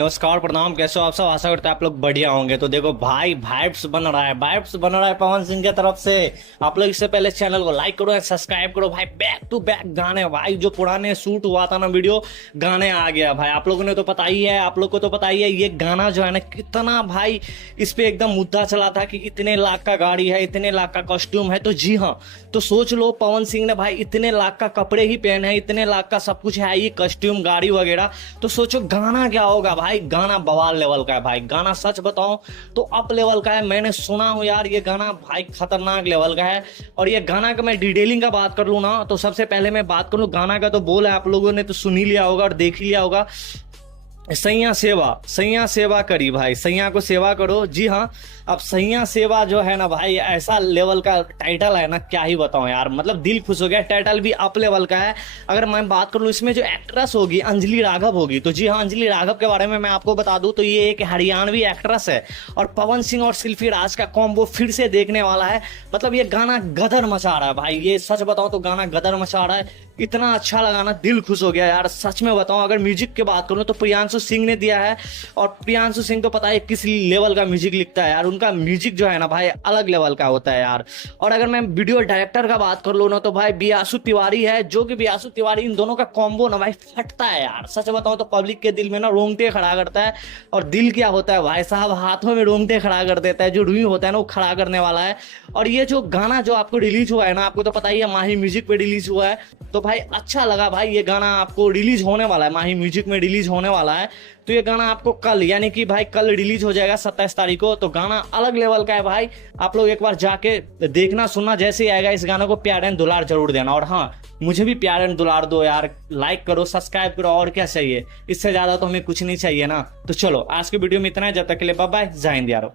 नमस्कार प्रणाम, कैसे हो आप सब। आशा करते हैं आप लोग बढ़िया होंगे। तो देखो भाई, वाइब्स बन रहा है पवन सिंह की तरफ से। आप लोग इससे पहले चैनल को लाइक करो, सब्सक्राइब करो भाई। बैक टू बैक गाने भाई, जो पुराने शूट हुआ था ना वीडियो, गाने आ गया भाई। आप लोगों ने तो पता ही है, आप लोग को तो पता ही है ये गाना जो है ना कितना भाई इस पे एकदम मुद्दा चला था कि इतने लाख का गाड़ी है, इतने लाख का कॉस्ट्यूम है। तो जी हाँ, तो सोच लो पवन सिंह ने भाई इतने लाख का कपड़े ही पहने हैं, इतने लाख का सब कुछ है, ये कॉस्ट्यूम गाड़ी वगैरह। तो सोचो गाना क्या होगा भाई। गाना बवाल लेवल का है भाई। गाना सच बताऊं तो अप लेवल का है। मैंने सुना हूं यार, ये गाना भाई खतरनाक लेवल का है। और ये गाना का मैं डिटेलिंग का बात कर लूं ना, तो सबसे पहले मैं बात करूं गाना का, तो बोल है आप लोगों ने तो सुन ही लिया होगा और देख ही लिया होगा। सैया सेवा करी भाई, सैया को सेवा करो। जी हाँ, अब सैया सेवा जो है ना भाई, ऐसा लेवल का टाइटल है ना, क्या ही बताऊं यार। मतलब दिल खुश हो गया। टाइटल भी अप लेवल का है। अगर मैं बात कर लूं, इसमें जो एक्ट्रेस होगी अंजलि राघव होगी। तो जी हाँ, अंजलि राघव के बारे में मैं आपको बता दूं तो ये एक हरियाणवी एक्ट्रेस है। और पवन सिंह और सिल्फी राज का कॉम्बो फिर से देखने वाला है। मतलब ये गाना गदर मचा रहा है भाई। ये सच बताऊं तो गाना गदर मचा रहा है। इतना अच्छा लगा ना, दिल खुश हो गया यार। सच में बताऊं, अगर म्यूजिक की बात करूं तो प्रियांशु सिंह ने दिया है। और प्रियांशु सिंह तो पता है किस लेवल का म्यूजिक लिखता है यार। उनका म्यूजिक जो है ना भाई अलग लेवल का होता है यार। और अगर मैं वीडियो डायरेक्टर का बात कर लूं ना, तो भाई बियासु तिवारी है। जो कि बियासु तिवारी, इन दोनों का कॉम्बो ना भाई फटता है यार। सच बताऊं तो पब्लिक के दिल में ना रोंगटे खड़ा करता है। और दिल क्या होता है भाई साहब, हाथों में रोंगटे खड़ा कर देता है। जो रूही होता है ना, वो खड़ा करने वाला है। और ये जो गाना जो आपको रिलीज हुआ है ना, आपको तो पता ही है माही म्यूजिक पे रिलीज हुआ है। तो भाई अच्छा लगा भाई। ये गाना आपको रिलीज होने वाला है, माही म्यूजिक में रिलीज होने वाला है। तो ये गाना आपको कल, यानी कि भाई कल रिलीज हो जाएगा 27 तारीख को। तो गाना अलग लेवल का है भाई। आप लोग एक बार जाके देखना सुनना। जैसे ही आएगा इस गाने को प्यार एंड दुलार जरूर देना। और हाँ, मुझे भी प्यार एंड दुलार दो यार। लाइक करो, सब्सक्राइब करो, और क्या चाहिए। इससे ज्यादा तो हमें कुछ नहीं चाहिए ना। तो चलो आज की वीडियो में इतना है। जब तक के लिए बाय बाय, जय हिंद यारो।